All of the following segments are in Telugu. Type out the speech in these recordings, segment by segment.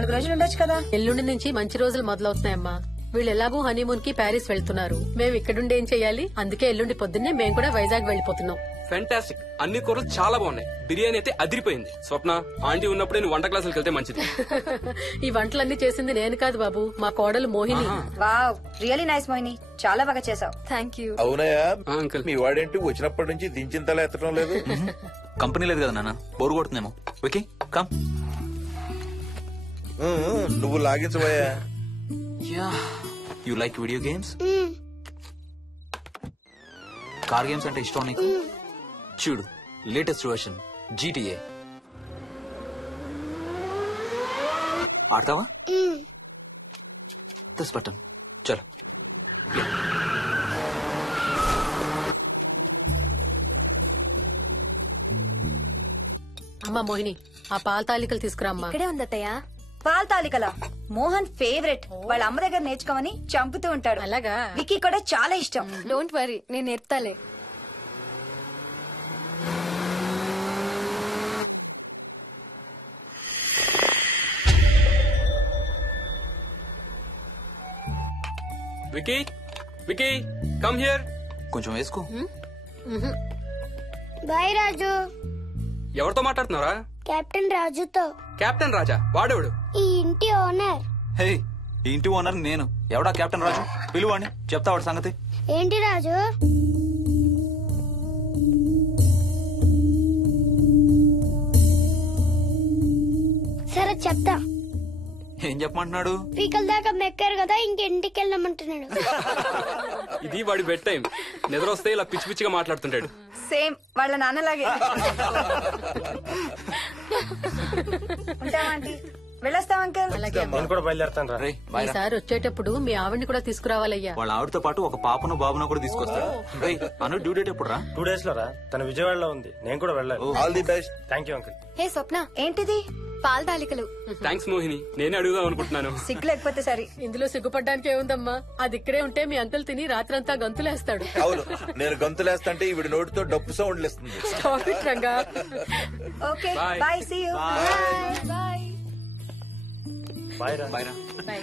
4 రోజులు ఉండొచ్చు కదా. ఎల్లుండి నుంచి మంచి రోజులు మొదలవుతున్నాయమ్మా. వీళ్ళు ఎలాగూ హనీమూన్ కి ప్యారిస్ వెళ్తున్నారు. మేము ఇక్కడుండి ఏం చెయ్యాలి? అందుకే ఎల్లుండి పొద్దున్నే మేము కూడా వైజాగ్ వెళ్లిపోతున్నాం. ఫెంటాస్టిక్. అన్ని కూరలు చాలా బాగున్నాయి. బిర్యానీ అయితే అదిరిపోయింది. స్వప్న, ఆంటీ ఉన్నప్పుడే నువ్వు వంట క్లాసులకు వెళ్తే మంచిది. ఈ వంటలన్నీ చేసింది నేను కాదు బాబు, మా కోడలు Mohini. Wow, really nice Mohini, చాలా బాగా చేసావు. Thank you. అవునయ్యా, అంకుల్ మీ వాడేంటి వచ్చినప్పటి నుంచి దించింతలా ఎత్తడం లేదు? కంపెనీ లేదు కదా నాన్న, బోరు కొడుతుందేమో. Okay come. నువ్వు లాగించబోయా. You like video games? Car games అంటే ఇష్టం నీకు? చూడు, లేటెస్ట్ వర్షన్ GTA ఆడతావా? దస్ బటన్ చలో. అమ్మా మోహిని, ఆ పాల తాలికలు తీసుకురామ్మా. ఇక్కడే ఉందత్తయ్యా. పాల్ తాలికల మోహన్ ఫేవరెట్. వాళ్ళ అమ్మ దగ్గర నేర్చుకోమని చంపుతూ ఉంటాడు. అలాగా? వికీ కూడా చాలా ఇష్టం. డోంట్ వరీ, నేను నేర్పుతాలే. Vicky, Vicky come here. కొంచెం వేసుకో. బాయ్ రాజు. ఎవరితో మాట్లాడుతున్నారా? కెప్టెన్ రాజుతో. కెప్టెన్ రాజా? వాడేవాడు? ఈ ఇంటి ఓనర్. హే, ఈ ఇంటి ఓనర్ నేను. ఎవడా కెప్టెన్ రాజు? పిలువాడిని, చెప్తా వాడి సంగతి. ఏంటి రాజు? సరే చెప్తా. ఏం చెప్పమంటున్నాడు? పీకల దాకా మెక్కారు కదా, ఇంటికి వెళ్ళమంటున్నాడు. ఇది వాడి బెడ్ టైం. నిద్ర వస్తే ఇలా పిచ్చి పిచ్చిగా మాట్లాడుతుంటాడు. సేమ్ వాళ్ళ నాన్నలాగే. ఉంటావా ఆంటీ? వెళ్ళొస్తాం అంకల్. నేను కూడా బయలుదేరతాను. రే బాయ్ రా. ఈసారి వచ్చేటప్పుడు మీ ఆవిడ్ని కూడా తీసుకురావాలయ్యా. వాళ్ళ ఆవిడతో పాటు ఒక పాపను బాబును కూడా తీసుకొస్తాడు. రే అను, డ్యూ డేట్ ఎప్పుడు రా? 2 days లో రా. తన విజయవాడలో ఉంది, నేను కూడా వెళ్ళాలి. All the best. Thank you uncle. Hey Swapna, ఏంటిది? పాల తాలికలు. థ్యాంక్స్ మోహిని, నేనే అడుగుదాం అనుకుంటున్నాను. సిగ్గు లేకపోతే సరే. ఇందులో సిగ్గుపడ్డానికి ఏముందమ్మా? అది ఇక్కడే ఉంటే మీ అంకుల్ తిని రాత్రంతా గంతులేస్తాడు. అవును, నేను గంతులేస్తంటే ఈవిడ నోటితో డప్పు సౌండ్లు ఇస్తుంది. Stop it, Ranga. Okay Bye. Bye, see you. Bye. Bye రా. బాయ్ రా. Bye.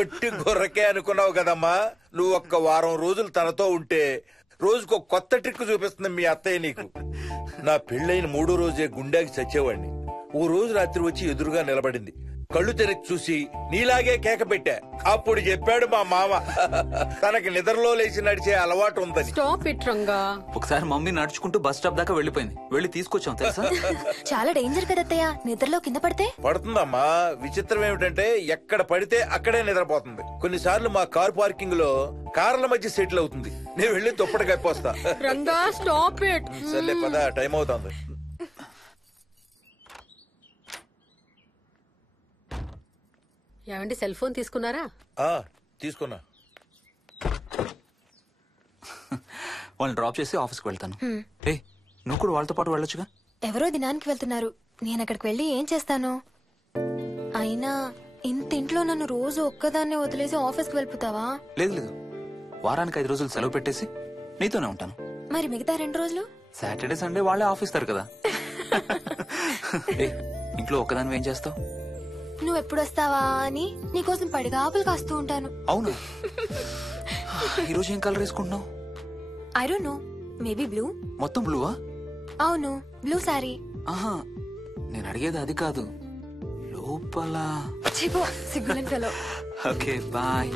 ఒట్టి గొర్రకే అనుకున్నావు కదమ్మా. నువ్వు ఒక్క వారం రోజులు తనతో ఉంటే రోజుకు కొత్త ట్రిక్ చూపిస్తుంది మీ అత్తయ్య నీకు. నా పెళ్ళైన 3వ రోజే గుండెకి చచ్చేవాడిని. ఓ రోజు రాత్రి వచ్చి ఎదురుగా నిలబడింది. కళ్ళు తెరిచి చూసి నీలాగే కేక పెట్టా. అప్పుడు చెప్పాడు మా మామ తనకి నిద్రలో లేచి నడిచే అలవాటు ఉందని. Stop it Ranga. ఒకసారి మమ్మీ నడుచుకుంటూ బస్ స్టాప్ దాకా వెళ్ళిపోయింది. వెళ్ళి తీసుకొచ్చాం తెలుసా. చాలా డేంజర్ కదా అత్తయ్య, నిద్రలో కింద పడితే. పడుతుందమ్మా. విచిత్రం ఏమిటంటే ఎక్కడ పడితే అక్కడే నిద్రపోతుంది. కొన్నిసార్లు మా కార్ పార్కింగ్ లో కార్ల మధ్య సెటిల్ అవుతుంది. నేను వెళ్ళి దుప్పటి కప్పొస్తా. Ranga stop it. సర్లే పద, టైం అవుతుంది. ఏమండి సెల్ ఫోన్ తీసుకున్నారా? తీసుకున్నా. వాళ్ళని డ్రాప్ చేసి ఆఫీస్కి వెళ్తాను. ఏ నువ్వు కూడా వాళ్ళతో పాటు వెళ్ళొచ్చుగా. ఎవరో దినానికి వెళ్తున్నారు, నేను అక్కడికి వెళ్ళి ఏం చేస్తాను? అయినా ఇంత ఇంట్లో నన్ను రోజు ఒక్కదాన్నే వదిలేసి ఆఫీస్కి వెళ్ళిపోతావా? లేదు లేదు, వారానికి 5 రోజులు సెలవు పెట్టేసి నీతోనే ఉంటాను. మరి మిగతా 2 రోజులు? సాటర్డే సండే వాళ్ళే ఆఫీస్ తారు కదా. ఏ ఇంట్లో ఒక్కదాని ఏం చేస్తావు? నువ్వు ఎప్పుడు వస్తావా అని నీకోసం పడిగాపులు కాస్తూ ఉంటాను. అవును. ఈరోజు ఏం కలర్ వేసుకుంటున్నావు? I don't know, maybe blue. మొత్తం బ్లూవా? అవును, బ్లూ సారీ. ఆహా, నేను అడిగేది అది కాదు, లోపల. సిగ్గులని ఫెలో. Okay bye.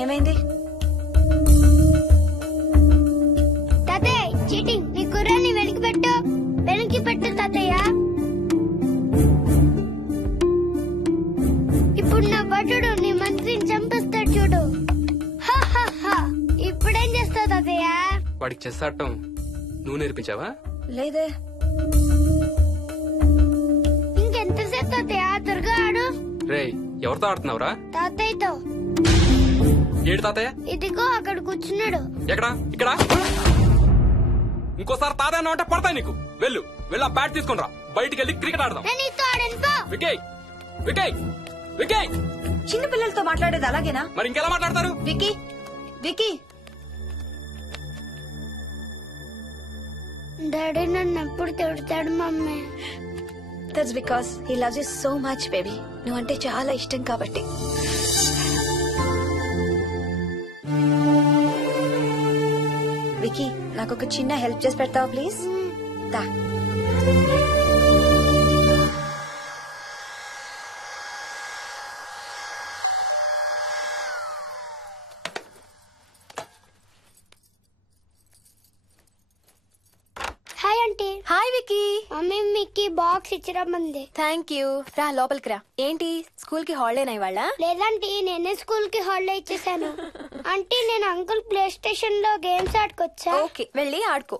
ఏమైంది? తాతయ్య చీటింగ్, నీ కుర్రాన్ని వెనక్కి పెట్టు, వెనక్కి పెట్టు తాతయ్య. ఇప్పుడు నా భటుడు నీ మంత్రిని చంపేస్తాడు చూడు. ఇప్పుడేం చేస్తావు తాతయ్య? వాడికి చెస్ ఆడటం నువ్వు నేర్పించావా? లేదే. ఇంకెంతసేపు తాతయ్య? త్వరగా ఆడు. రేయ్, ఎవరితో ఆడుతున్నావురా? తాతయ్యతో. ఏడు తాతయ్య? ఇదిగో అక్కడ కూర్చున్నాడు. ఎక్కడా? ఇక్కడ. ఇంకోసారి తాతయ్య అంటే పడతాయి నీకు. వెళ్ళు, వెళ్ళి ఆ బ్యాట్ తీసుకుని రా, బయటికి వెళ్ళి క్రికెట్ ఆడదాం. నేను నీతో వెళ్ళిపో. వికీ వికీ వికీ చిన్న పిల్లలతో మాట్లాడేది అలాగేనా? మరి ఇంకెలా మాట్లాడతారు? వికీ వికీ డాడీ నన్ను ఎప్పుడు తిడతాడు mummy. That's because he loves you so much baby. నువ్వంటే చాలా ఇష్టం కాబట్టి. వికీ నాకు ఒక చిన్న హెల్ప్ చేసి పెడతావా ప్లీజ్? దా. Hi aunty. Hi Vicky. Mummy మీకు బాక్స్ ఇచ్చిరమ్మంది. Thank you. రా లోపలికి రా. ఏంటి స్కూల్ కి హాలిడేనా ఇవాళ? లేదంటే నేనే స్కూల్ కి హాలిడే ఇచ్చేసాను. అంటే నేను అంకుల్ ప్లే స్టేషన్ లో గేమ్స్ ఆడుకోవచ్చా? ఓకే వెళ్ళి ఆడుకో.